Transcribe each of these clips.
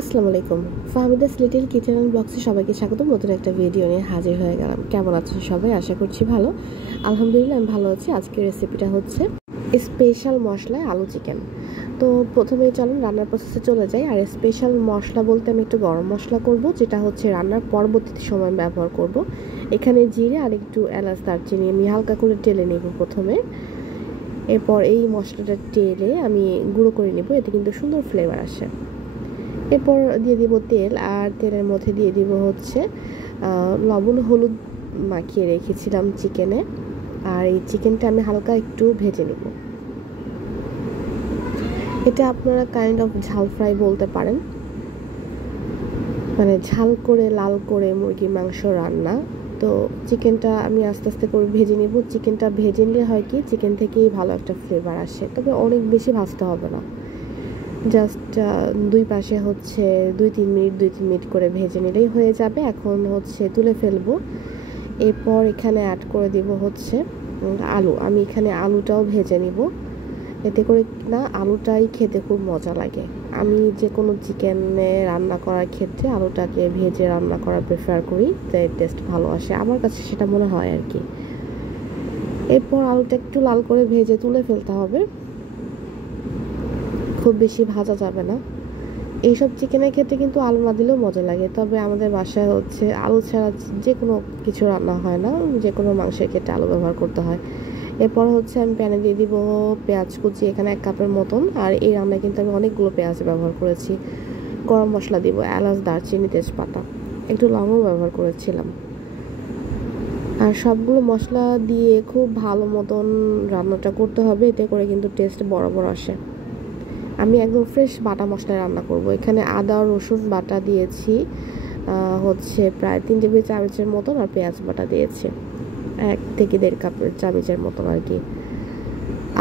আসসালামু আলাইকুম। Fahmida's little kitchen and ব্লগসে সবাইকে স্বাগত। নতুন একটা ভিডিও নিয়ে হাজির হয়ে গেলাম। কেমন আছেন সবাই? আশা করছি ভালো। আলহামদুলিল্লাহ আমি ভালো আছি। আজকের রেসিপিটা হচ্ছে স্পেশাল মশলায় আলু চিকেন। তো প্রথমেই চলুন রান্নার প্রসেসে চলে যাই। আর স্পেশাল মশলা বলতে আমি একটু গরম মশলা করব, যেটা হচ্ছে রান্নার পরবর্তী সময় ব্যবহার করব। এখানে জিরে আর একটু এলাচ দারচিনি আমি হালকা করে টেলে নেব প্রথমে। এরপর এই মশলাটা টেলে আমি গুঁড়ো করে নেব, এতে কিন্তু সুন্দর ফ্লেভার আসে। এরপর দিয়ে দিব তেল, আর তেলের মধ্যে দিয়ে দিব হচ্ছে লবণ হলুদ মাখিয়ে রেখেছিলাম চিকেনে। আর এই চিকেনটা আমি হালকা একটু ভেজে নেব। এটা আপনারা কাইন্ড অফ ঝাল ফ্রাই বলতে পারেন, মানে ঝাল করে লাল করে মুরগির মাংস রান্না। তো চিকেনটা আমি আস্তে আস্তে করে ভেজে নেব। চিকেনটা ভেজে নিলে হয় কি চিকেন থেকেই ভালো একটা ফ্লেভার আসে, তবে অনেক বেশি ভাজতে হবে না। জাস্ট দুই পাশে হচ্ছে 2-3 মিনিট করে ভেজে নিলেই হয়ে যাবে। এখন হচ্ছে তুলে ফেলবো। এরপর এখানে অ্যাড করে দিব হচ্ছে আলু। আমি এখানে আলুটাও ভেজে নিব, এতে করে না আলুটাই খেতে খুব মজা লাগে। আমি যে কোনো চিকেনে রান্না করার ক্ষেত্রে আলুটাকে ভেজে রান্না করা প্রেফার করি, তাই টেস্ট ভালো আসে আমার কাছে, সেটা মনে হয় আর কি। এরপর আলুটা একটু লাল করে ভেজে তুলে ফেলতে হবে, খুব বেশি ভাজা যাবে না। এইসব চিকেনের ক্ষেত্রে কিন্তু আলু না দিলেও মজা লাগে, তবে আমাদের বাসায় হচ্ছে আলু ছাড়া যে কোনো কিছু রান্না হয় না, যে কোনো মাংসের ক্ষেত্রে আলু ব্যবহার করতে হয়। এরপর হচ্ছে আমি প্যানে দিয়ে দিব পেঁয়াজ কুচি, এখানে 1 কাপের মতন। আর এই রান্নায় কিন্তু আমি অনেকগুলো পেঁয়াজ ব্যবহার করেছি। গরম মশলা দিব, এলাচ দারচিনি তেজপাতা, একটু লবঙ্গও ব্যবহার করেছিলাম। আর সবগুলো মশলা দিয়ে খুব ভালো মতন রান্নাটা করতে হবে, এতে করে কিন্তু টেস্ট বরাবর আসে। আমি একদম ফ্রেশ বাটা মশলায় রান্না করব। এখানে আদা রসুন বাটা দিয়েছি হচ্ছে প্রায় 3 টেবিল চামচের মতন, আর পেঁয়াজ বাটা দিয়েছি 1 থেকে 1.5 কাপ চামচের মতন আর কি।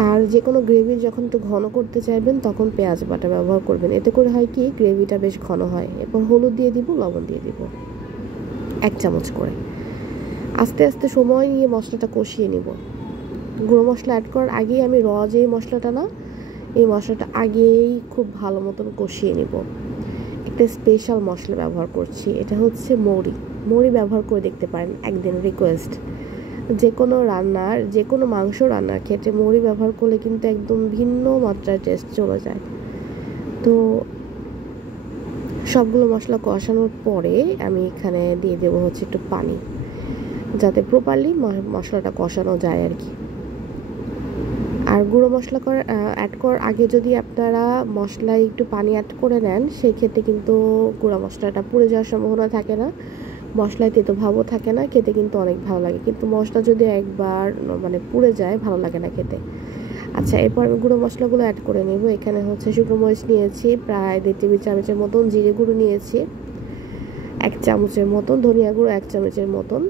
আর যে কোনো গ্রেভি যখন একটু ঘন করতে চাইবেন তখন পেঁয়াজ বাটা ব্যবহার করবেন, এতে করে হয় কি গ্রেভিটা বেশ ঘন হয়। এরপর হলুদ দিয়ে দিব, লবণ দিয়ে দিব 1 চামচ করে। আস্তে আস্তে সময় নিয়ে মশলাটা কষিয়ে নিব। গুঁড়ো মশলা অ্যাড করার আগেই আমি যে মশলাটা না, এই মশলাটা আগেই খুব ভালো মতন কষিয়ে নিব। একটা স্পেশাল মশলা ব্যবহার করছি, এটা হচ্ছে মৌরি ব্যবহার করে দেখতে পারেন, একদিন রিকোয়েস্ট। যে কোনো রান্নার, যে কোনো মাংস রান্নার ক্ষেত্রে মৌরি ব্যবহার করলে কিন্তু একদম ভিন্ন মাত্রায় টেস্ট চলে যায়। তো সবগুলো মশলা কষানোর পরে আমি এখানে দিয়ে দেবো হচ্ছে একটু পানি, যাতে প্রপারলি মশলাটা কষানো যায় আর কি। আর গুঁড়ো মশলা অ্যাড করার আগে যদি আপনারা মশলায় একটু পানি অ্যাড করে নেন, সেই ক্ষেত্রে কিন্তু গুঁড়ো মশলাটা পুড়ে যাওয়ার সম্ভাবনা থাকে না, মশলায় তেতো ভাবও থাকে না, খেতে কিন্তু অনেক ভালো লাগে। কিন্তু মশলা যদি একবার মানে পুড়ে যায় ভালো লাগে না খেতে। আচ্ছা, এরপর আমি গুঁড়ো মশলাগুলো অ্যাড করে নেব। এখানে হচ্ছে শুকনো মরিচ নিয়েছি প্রায় 1.5 টেবিল চামচের মতন, জিরে গুঁড়ো নিয়েছি 1 চামচের মতন, ধনিয়া গুঁড়ো 1 চামচের মতন।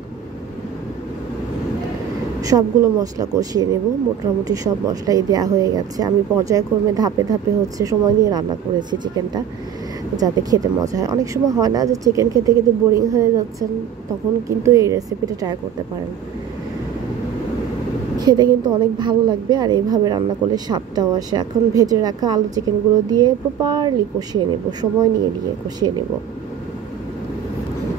সবগুলো মশলা কষিয়ে নেব। মোটামুটি সব মশলাই দেওয়া হয়ে গেছে। আমি পর্যায়ক্রমে ধাপে ধাপে হচ্ছে সময় নিয়ে রান্না করেছি চিকেনটা, যাতে খেতে মজা হয়। অনেক সময় হয় না যে চিকেন খেতে খেতে বোরিং হয়ে যাচ্ছেন, তখন কিন্তু এই রেসিপিটা ট্রাই করতে পারেন, খেতে কিন্তু অনেক ভালো লাগবে। আর এইভাবে রান্না করলে স্বাদটাও আসে। এখন ভেজে রাখা আলু চিকেনগুলো দিয়ে প্রপারলি কষিয়ে নেব, সময় নিয়ে কষিয়ে নেব।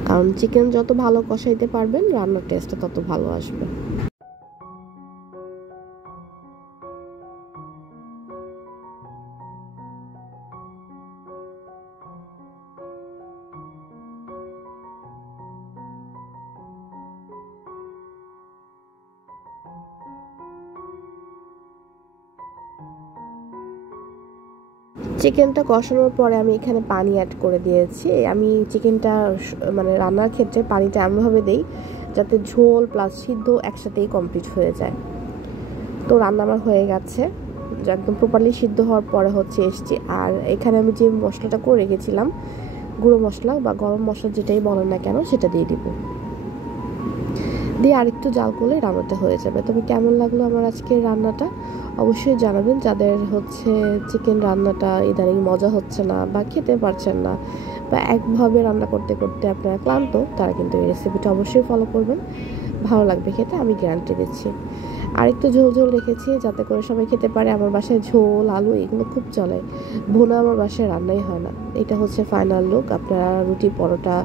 কারণ চিকেন যত ভালো কষাইতে পারবেন রান্নার টেস্টটা তত ভালো আসবে। চিকেনটা কষানোর পরে আমি এখানে পানি অ্যাড করে দিয়েছি। আমি চিকেনটা মানে রান্নার ক্ষেত্রে পানিটা এমনভাবে দিই যাতে ঝোল প্লাস সিদ্ধ একসাথেই কমপ্লিট হয়ে যায়। তো রান্না আমার হয়ে গেছে, একদম প্রপারলি সিদ্ধ হওয়ার পরে হচ্ছে এসছি। আর এখানে আমি যে মশলাটা করে রেখেছিলাম, গুঁড়ো মশলা বা গরম মশলা যেটাই বলেন না কেন, সেটা দিয়ে দিব। দিয়ে আরেকটু জাল করলে রান্নাটা হয়ে যাবে। তবে কেমন লাগলো আমার আজকের রান্নাটা অবশ্যই জানাবেন। যাদের হচ্ছে চিকেন রান্নাটা ইদানিং মজা হচ্ছে না বা খেতে পারছেন না, বা একভাবে রান্না করতে করতে আপনারা ক্লান্ত, তারা কিন্তু এই রেসিপিটা অবশ্যই ফলো করবেন, ভালো লাগবে খেতে, আমি গ্যারান্টি দিচ্ছি। আর একটু ঝোল ঝোল রেখেছি যাতে করে সবাই খেতে পারে। আমার বাসায় ঝোল আলু এগুলো খুব চলে, ভুনা আমার বাসায় রান্নাই হয় না। এটা হচ্ছে ফাইনাল লুক। আপনারা রুটি, পরোটা,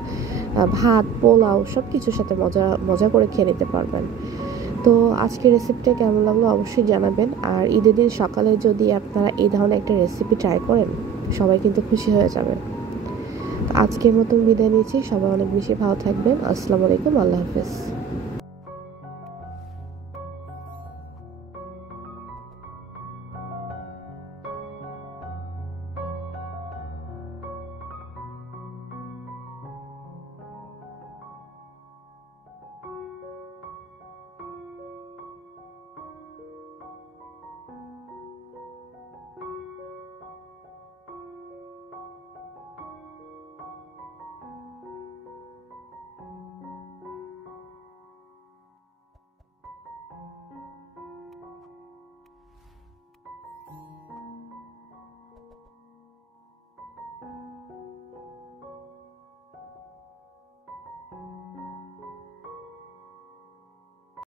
ভাত, পোলাও সব কিছুর সাথে মজা মজা করে খেয়ে নিতে পারবেন। তো আজকের রেসিপিটা কেমন লাগলো অবশ্যই জানাবেন। আর ঈদের দিন সকালে যদি আপনারা এই ধরনের একটা রেসিপি ট্রাই করেন, সবাই কিন্তু খুশি হয়ে যাবে। আজকের মতন বিদায় নিচ্ছি। সবাই অনেক বেশি ভালো থাকবেন। আসসালামু আলাইকুম, আল্লাহ হাফেজ।